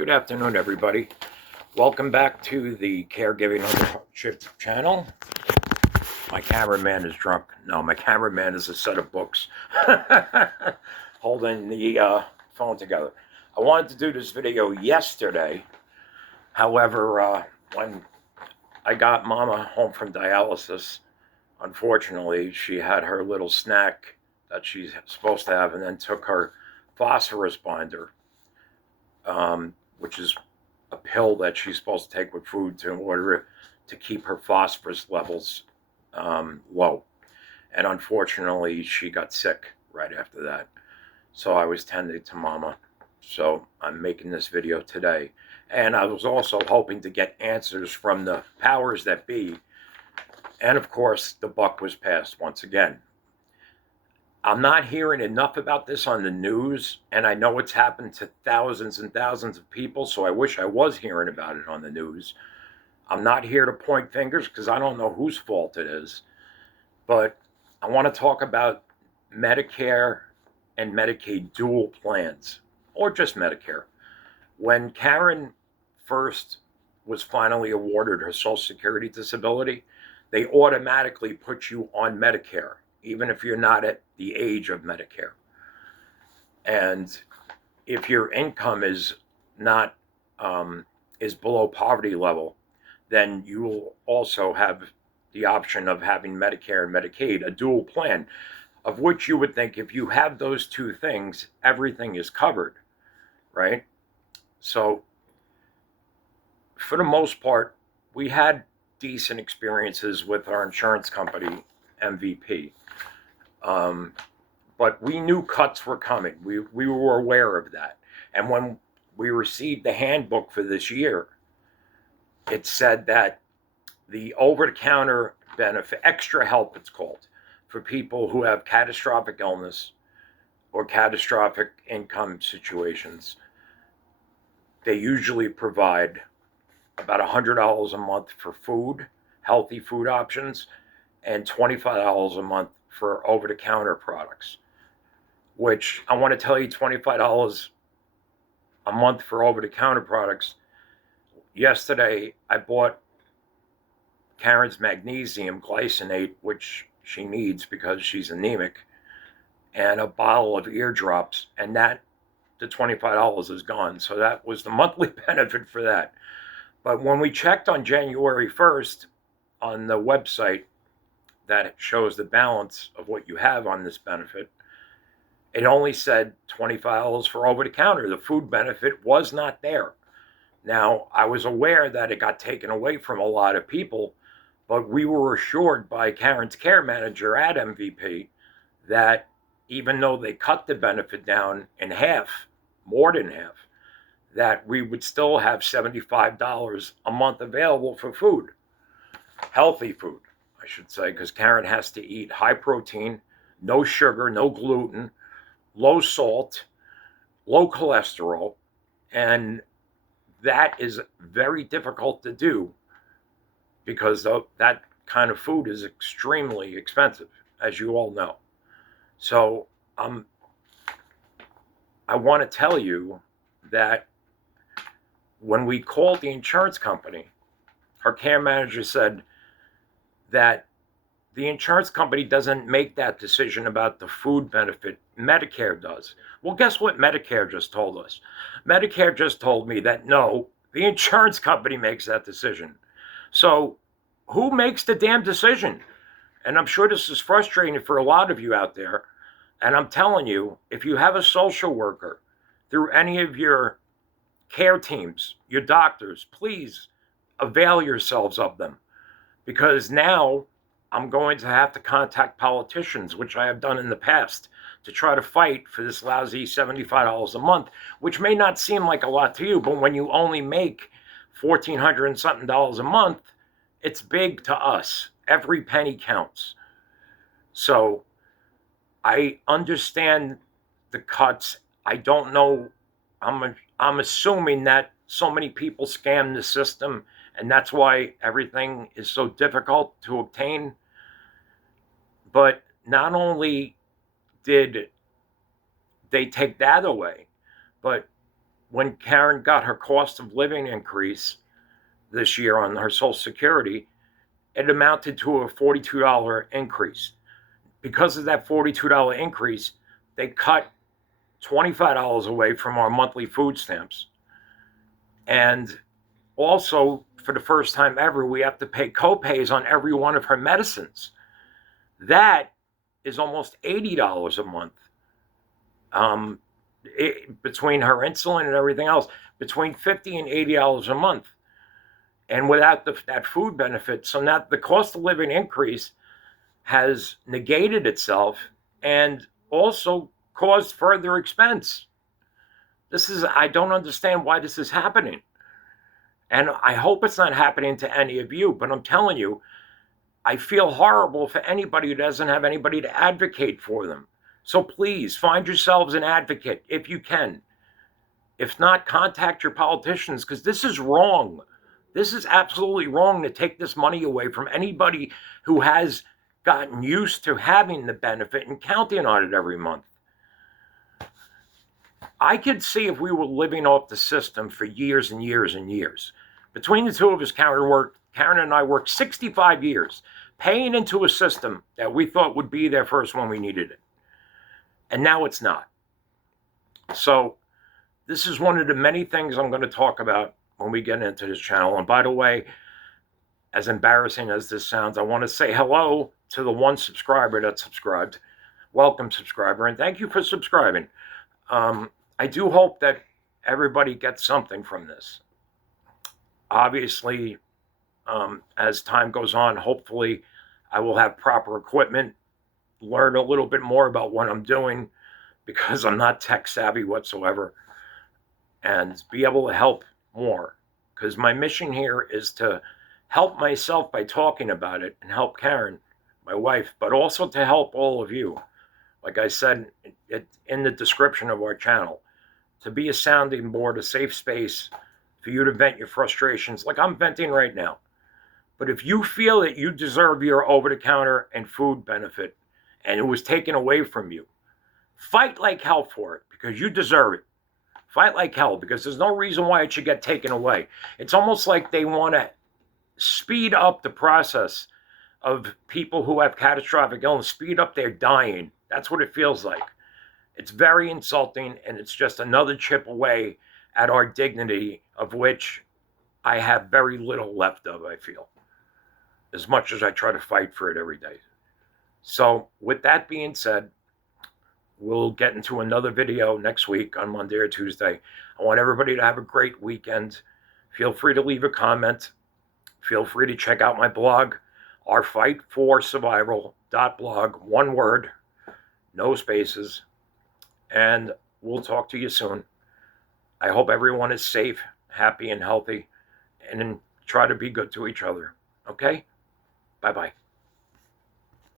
Good afternoon, everybody. Welcome back to the Caregiving Under Hardship channel. My cameraman is drunk. No, my cameraman is a set of books holding the phone together. I wanted to do this video yesterday. However, when I got Mama home from dialysis, unfortunately, she had her little snack that she's supposed to have and then took her phosphorus binder, which is a pill that she's supposed to take with food in order to keep her phosphorus levels low. And unfortunately, she got sick right after that. So I was tending to Mama. So I'm making this video today. And I was also hoping to get answers from the powers that be. And of course, the buck was passed once again. I'm not hearing enough about this on the news, and I know it's happened to thousands and thousands of people, so I wish I was hearing about it on the news. I'm not here to point fingers because I don't know whose fault it is, but I want to talk about Medicare and Medicaid dual plans, or just Medicare. When Karen first was finally awarded her Social Security disability, they automatically put you on Medicare, even if you're not at the age of Medicare. And if your income is not is below poverty level, then you will also have the option of having Medicare and Medicaid, a dual plan, of which you would think if you have those two things, everything is covered, right? So for the most part, we had decent experiences with our insurance company, MVP. But we knew cuts were coming. We were aware of that. And when we received the handbook for this year, it said that the over-the-counter benefit, extra help it's called, for people who have catastrophic illness or catastrophic income situations, they usually provide about $100 a month for food, healthy food options, and $25 a month for over-the-counter products, which I want to tell you, $25 a month for over-the-counter products. Yesterday, I bought Karen's magnesium glycinate, which she needs because she's anemic, and a bottle of eardrops, and that, the $25 is gone. So that was the monthly benefit for that. But when we checked on January 1st on the website that shows the balance of what you have on this benefit, it only said $25 for over-the-counter. The food benefit was not there. Now, I was aware that it got taken away from a lot of people, but we were assured by Karen's care manager at MVP that even though they cut the benefit down in half, more than half, that we would still have $75 a month available for food, healthy food, I should say, because Karen has to eat high protein, no sugar, no gluten, low salt, low cholesterol, and that is very difficult to do because that kind of food is extremely expensive, as you all know. So I want to tell you that when we called the insurance company, her care manager said that the insurance company doesn't make that decision about the food benefit. Medicare does. Well, guess what Medicare just told us? Medicare just told me that no, the insurance company makes that decision. So who makes the damn decision? And I'm sure this is frustrating for a lot of you out there. And I'm telling you, if you have a social worker through any of your care teams, your doctors, please avail yourselves of them. Because now I'm going to have to contact politicians, which I have done in the past, to try to fight for this lousy $75 a month, which may not seem like a lot to you, but when you only make $1,400 and something a month, it's big to us. Every penny counts. So I understand the cuts. I don't know. I'm assuming that so many people scam the system, and that's why everything is so difficult to obtain. But not only did they take that away, but when Karen got her cost of living increase this year on her Social Security, it amounted to a $42 increase. Because of that $42 increase, they cut $25 away from our monthly food stamps. And also, for the first time ever, we have to pay copays on every one of her medicines. That is almost $80 a month. Between her insulin and everything else, between $50 and $80 a month. And without that food benefit, so now the cost of living increase has negated itself and also caused further expense. I don't understand why this is happening. And I hope it's not happening to any of you, but I'm telling you, I feel horrible for anybody who doesn't have anybody to advocate for them. So please find yourselves an advocate if you can. If not, contact your politicians, because this is wrong. This is absolutely wrong to take this money away from anybody who has gotten used to having the benefit and counting on it every month. I could see if we were living off the system for years and years and years. Between the two of us, Karen and I worked 65 years paying into a system that we thought would be there for us when we needed it. And now it's not. So this is one of the many things I'm going to talk about when we get into this channel. And by the way, as embarrassing as this sounds, I want to say hello to the one subscriber that subscribed. Welcome, subscriber, and thank you for subscribing. I do hope that everybody gets something from this. Obviously, as time goes on, hopefully I will have proper equipment, learn a little bit more about what I'm doing, because I'm not tech savvy whatsoever, and be able to help more. Because my mission here is to help myself by talking about it and help Karen, my wife, but also to help all of you. Like I said in the description of our channel, to be a sounding board, a safe space for you to vent your frustrations like I'm venting right now. But if you feel that you deserve your over-the-counter and food benefit and it was taken away from you, fight like hell for it, because you deserve it. Fight like hell, because there's no reason why it should get taken away. It's almost like they want to speed up the process of people who have catastrophic illness, speed up their dying. That's what it feels like. It's very insulting, and it's just another chip away at our dignity, of which I have very little left of, I feel, as much as I try to fight for it every day. So with that being said, we'll get into another video next week on Monday or Tuesday. I want everybody to have a great weekend. Feel free to leave a comment. Feel free to check out my blog, ourfightforsurvival.blog, one word, no spaces. And we'll talk to you soon. I hope everyone is safe, happy, and healthy, and try to be good to each other. Okay? Bye-bye.